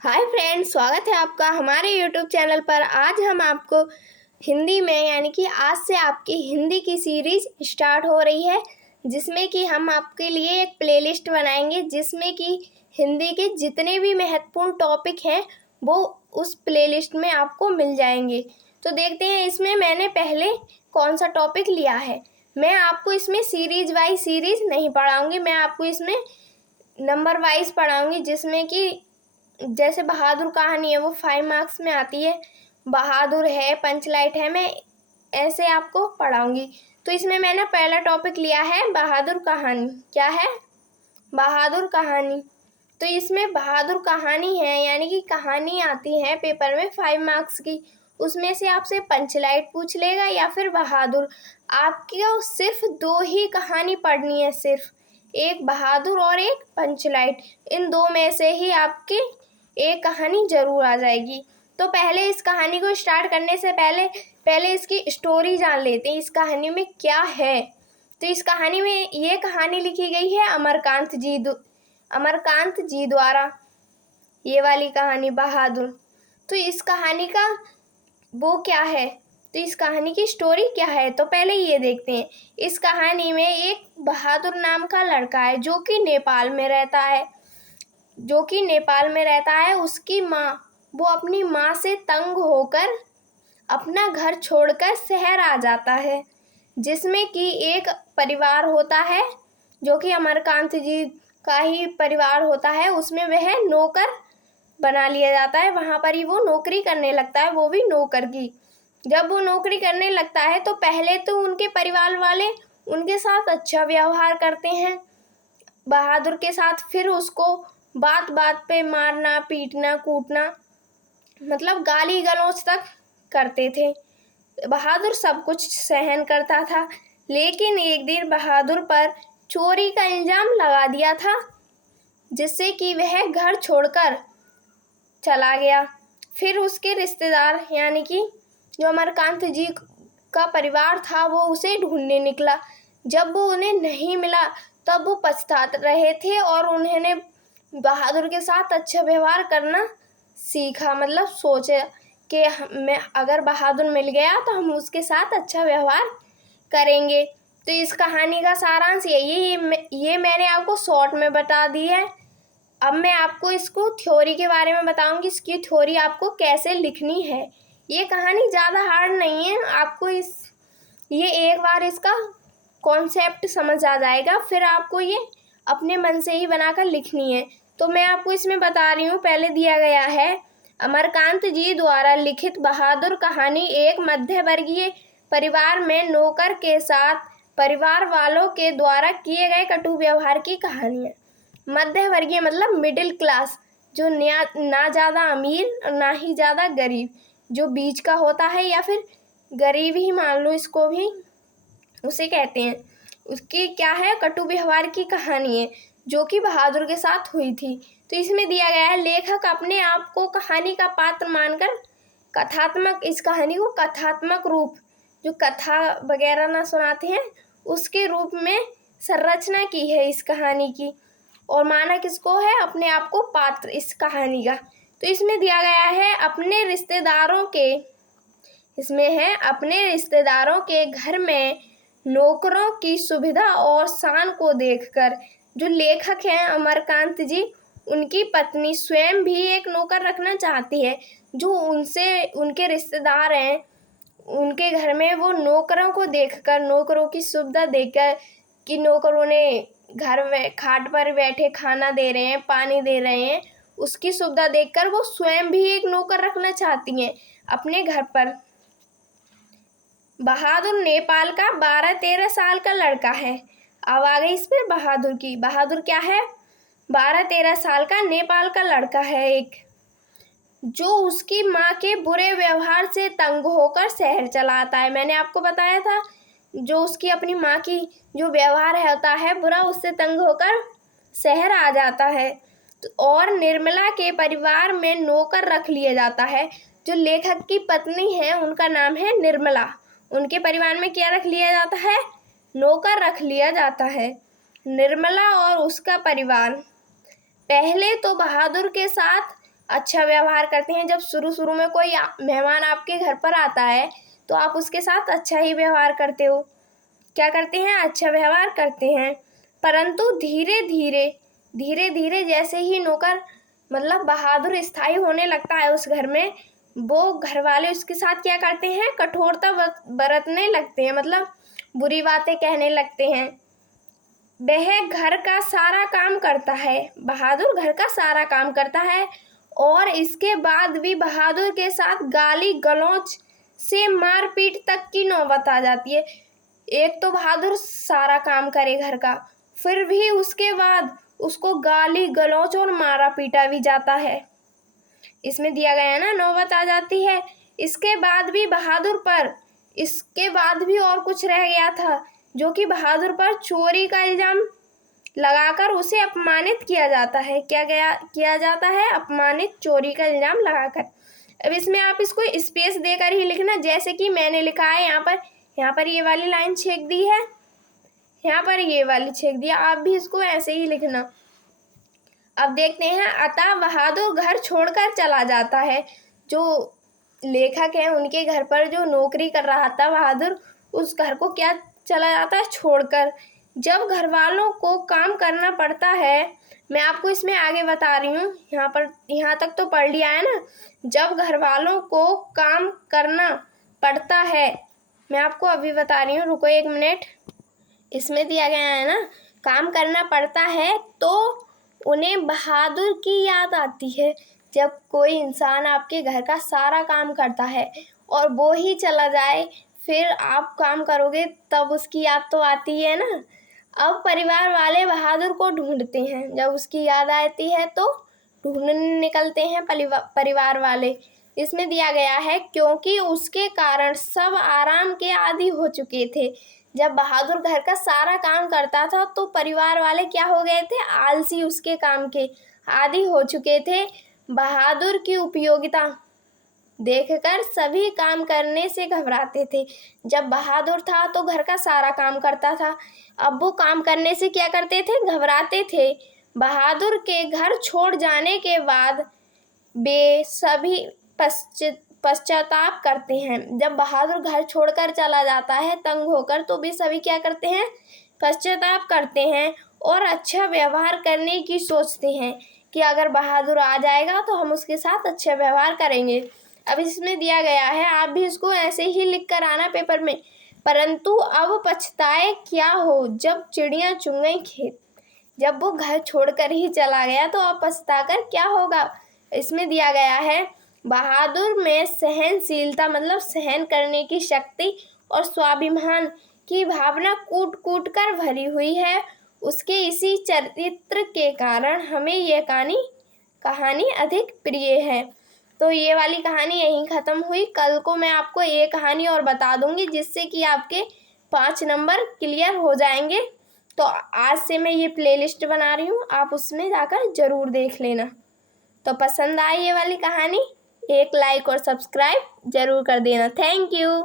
Hi friends, स्वागत है आपका हमारे यूट्यूब चैनल पर। आज हम आपको हिंदी में यानी कि आज से आपकी हिंदी की सीरीज़ स्टार्ट हो रही है, जिसमें कि हम आपके लिए एक प्लेलिस्ट बनाएंगे जिसमें कि हिंदी के जितने भी महत्वपूर्ण टॉपिक हैं वो उस प्लेलिस्ट में आपको मिल जाएंगे। तो देखते हैं इसमें मैंने पहले कौन सा टॉपिक लिया है। मैं आपको इसमें सीरीज़ वाइज सीरीज़ नहीं पढ़ाऊँगी, मैं आपको इसमें नंबर वाइज पढ़ाऊँगी, जिसमें कि जैसे बहादुर कहानी है वो 5 मार्क्स में आती है, बहादुर है, पंचलाइट है, मैं ऐसे आपको पढ़ाऊंगी। तो इसमें मैंने पहला टॉपिक लिया है बहादुर कहानी। क्या है? बहादुर कहानी। तो इसमें बहादुर कहानी है यानी कि कहानी आती है पेपर में 5 मार्क्स की, उसमें से आपसे पंचलाइट पूछ लेगा या फिर बहादुर। आपको सिर्फ 2 ही कहानी पढ़नी है, सिर्फ एक बहादुर और एक पंचलाइट। इन 2 में से ही आपकी एक कहानी जरूर आ जाएगी। तो पहले इस कहानी को स्टार्ट करने से पहले इसकी स्टोरी जान लेते हैं, इस कहानी में क्या है। तो इस कहानी में ये कहानी लिखी गई है अमरकांत जी द्वारा, ये वाली कहानी बहादुर। तो इस कहानी का वो क्या है, तो इस कहानी की स्टोरी क्या है, तो पहले ये देखते हैं। इस कहानी में एक बहादुर नाम का लड़का है जो कि नेपाल में रहता है। उसकी माँ, वो अपनी माँ से तंग होकर अपना घर छोड़कर शहर आ जाता है, जिसमें कि एक परिवार होता है जो कि अमरकांत जी का ही परिवार होता है। उसमें वह नौकर बना लिया जाता है, वहाँ पर ही वो नौकरी करने लगता है, वो भी नौकर की। जब वो नौकरी करने लगता है तो पहले तो उनके परिवार वाले उनके साथ अच्छा व्यवहार करते हैं बहादुर के साथ, फिर उसको बात बात पे मारना, पीटना, कूटना, मतलब गाली गलौज तक करते थे। बहादुर सब कुछ सहन करता था, लेकिन एक दिन बहादुर पर चोरी का इल्जाम लगा दिया था, जिससे कि वह घर छोड़कर चला गया। फिर उसके रिश्तेदार यानी कि जो अमरकांत जी का परिवार था वो उसे ढूंढने निकला। जब वो उन्हें नहीं मिला तब वो पछता रहे थे और उन्होंने बहादुर के साथ अच्छा व्यवहार करना सीखा, मतलब सोचे कि मैं अगर बहादुर मिल गया तो हम उसके साथ अच्छा व्यवहार करेंगे। तो इस कहानी का सारांश ये मैंने आपको शॉर्ट में बता दी है। अब मैं आपको इसको थ्योरी के बारे में बताऊंगी, इसकी थ्योरी आपको कैसे लिखनी है। ये कहानी ज़्यादा हार्ड नहीं है, आपको ये एक बार इसका कॉन्सेप्ट समझ आ जाएगा, फिर आपको ये अपने मन से ही बनाकर लिखनी है। तो मैं आपको इसमें बता रही हूँ। पहले दिया गया है, अमरकांत जी द्वारा लिखित बहादुर कहानी एक मध्यवर्गीय परिवार में नौकर के साथ परिवार वालों के द्वारा किए गए कटु व्यवहार की कहानी है। मध्यवर्गीय मतलब मिडिल क्लास, जो ना ज़्यादा अमीर और ना ही ज़्यादा गरीब, जो बीच का होता है, या फिर गरीब ही मान लो इसको भी, उसे कहते हैं। उसकी क्या है, कटु व्यवहार की कहानी है जो कि बहादुर के साथ हुई थी। तो इसमें दिया गया है, लेखक अपने आप को कहानी का पात्र मानकर इस कहानी को कथात्मक रूप, जो कथा वगैरह ना सुनाते हैं उसके रूप में संरचना की है इस कहानी की, और माना किसको है, अपने आप को पात्र इस कहानी का। तो इसमें दिया गया है, अपने रिश्तेदारों के घर में नौकरों की सुविधा और शान को देखकर जो लेखक हैं अमरकांत जी, उनकी पत्नी स्वयं भी एक नौकर रखना चाहती है। जो उनके रिश्तेदार हैं, उनके घर में वो नौकरों को देखकर, नौकरों की सुविधा देखकर कि नौकरों ने घर में खाट पर बैठे खाना दे रहे हैं, पानी दे रहे हैं, उसकी सुविधा देखकर वो स्वयं भी एक नौकर रखना चाहती हैं अपने घर पर। बहादुर नेपाल का 12-13 साल का लड़का है। अब आ गई इस पर बहादुर की। बहादुर क्या है, 12-13 साल का नेपाल का लड़का है एक, जो उसकी माँ के बुरे व्यवहार से तंग होकर शहर चला आता है। मैंने आपको बताया था, जो उसकी अपनी माँ की जो व्यवहार होता है बुरा, उससे तंग होकर शहर आ जाता है। और निर्मला के परिवार में नौकर रख लिया जाता है। जो लेखक की पत्नी है उनका नाम है निर्मला, उनके परिवार में क्या रख लिया जाता है, नौकर रख लिया जाता है। निर्मला और उसका परिवार पहले तो बहादुर के साथ अच्छा व्यवहार करते हैं। जब शुरू शुरू में कोई मेहमान आपके घर पर आता है तो आप उसके साथ अच्छा ही व्यवहार करते हो, क्या करते हैं, अच्छा व्यवहार करते हैं। परंतु धीरे धीरे जैसे ही नौकर मतलब बहादुर स्थायी होने लगता है उस घर में, वो घर वाले उसके साथ क्या करते हैं, कठोरता बरतने लगते हैं, मतलब बुरी बातें कहने लगते हैं। वह घर का सारा काम करता है, बहादुर घर का सारा काम करता है, और इसके बाद भी बहादुर के साथ गाली गलौज से मारपीट तक की नौबत आ जाती है। एक तो बहादुर सारा काम करे घर का, फिर भी उसके बाद उसको गाली गलौज और मारा पीटा भी जाता है। इसमें दिया गया है ना, नौबत आ जाती है। इसके बाद भी और कुछ रह गया था, जो कि बहादुर पर चोरी का इल्जाम लगाकर उसे अपमानित किया जाता है। किया जाता है अपमानित, चोरी का इल्जाम लगाकर। अब इसमें आप इसको स्पेस देकर ही लिखना, जैसे कि मैंने लिखा है यहाँ पर ये वाली लाइन छेक दी है, यहाँ पर ये वाली छेक दिया, आप भी इसको ऐसे ही लिखना। अब देखते हैं, अतः बहादुर घर छोड़कर चला जाता है। जो लेखक है उनके घर पर जो नौकरी कर रहा था बहादुर, उस घर को क्या चला जाता है, छोड़कर। जब घर वालों को काम करना पड़ता है, मैं आपको इसमें आगे बता रही हूँ, यहाँ तक तो पढ़ लिया है ना। जब घर वालों को काम करना पड़ता है, मैं आपको अभी बता रही हूँ, रुको 1 मिनट। इसमें दिया गया है ना, काम करना पड़ता है तो उन्हें बहादुर की याद आती है। जब कोई इंसान आपके घर का सारा काम करता है और वो ही चला जाए, फिर आप काम करोगे तब उसकी याद तो आती है ना। अब परिवार वाले बहादुर को ढूंढते हैं, जब उसकी याद आती है तो ढूंढने निकलते हैं परिवार वाले। इसमें दिया गया है, क्योंकि उसके कारण सब आराम के आदी हो चुके थे। जब बहादुर घर का सारा काम करता था तो परिवार वाले क्या हो गए थे, आलसी, उसके काम के आदी हो चुके थे। बहादुर की उपयोगिता देखकर सभी काम करने से घबराते थे। जब बहादुर था तो घर का सारा काम करता था, अब वो काम करने से क्या करते थे, घबराते थे। बहादुर के घर छोड़ जाने के बाद वे सभी पश्चाताप करते हैं। जब बहादुर घर छोड़कर चला जाता है तंग होकर, तो वे सभी क्या करते हैं, पश्चाताप करते हैं और अच्छा व्यवहार करने की सोचते हैं कि अगर बहादुर आ जाएगा तो हम उसके साथ अच्छा व्यवहार करेंगे। अब इसमें दिया गया है, आप भी इसको ऐसे ही लिख कर आना पेपर में। परंतु अब पछताए क्या हो, जब चिड़िया चुन गई खेत। जब वो घर छोड़कर ही चला गया तो अब पछताकर क्या होगा। इसमें दिया गया है, बहादुर में सहनशीलता मतलब सहन करने की शक्ति और स्वाभिमान की भावना कूट कूट कर भरी हुई है। उसके इसी चरित्र के कारण हमें यह कहानी अधिक प्रिय है। तो ये वाली कहानी यहीं ख़त्म हुई। कल को मैं आपको एक कहानी और बता दूंगी, जिससे कि आपके 5 नंबर क्लियर हो जाएंगे। तो आज से मैं ये प्लेलिस्ट बना रही हूँ, आप उसमें जाकर ज़रूर देख लेना। तो पसंद आई ये वाली कहानी, एक लाइक और सब्सक्राइब ज़रूर कर देना। Thank you.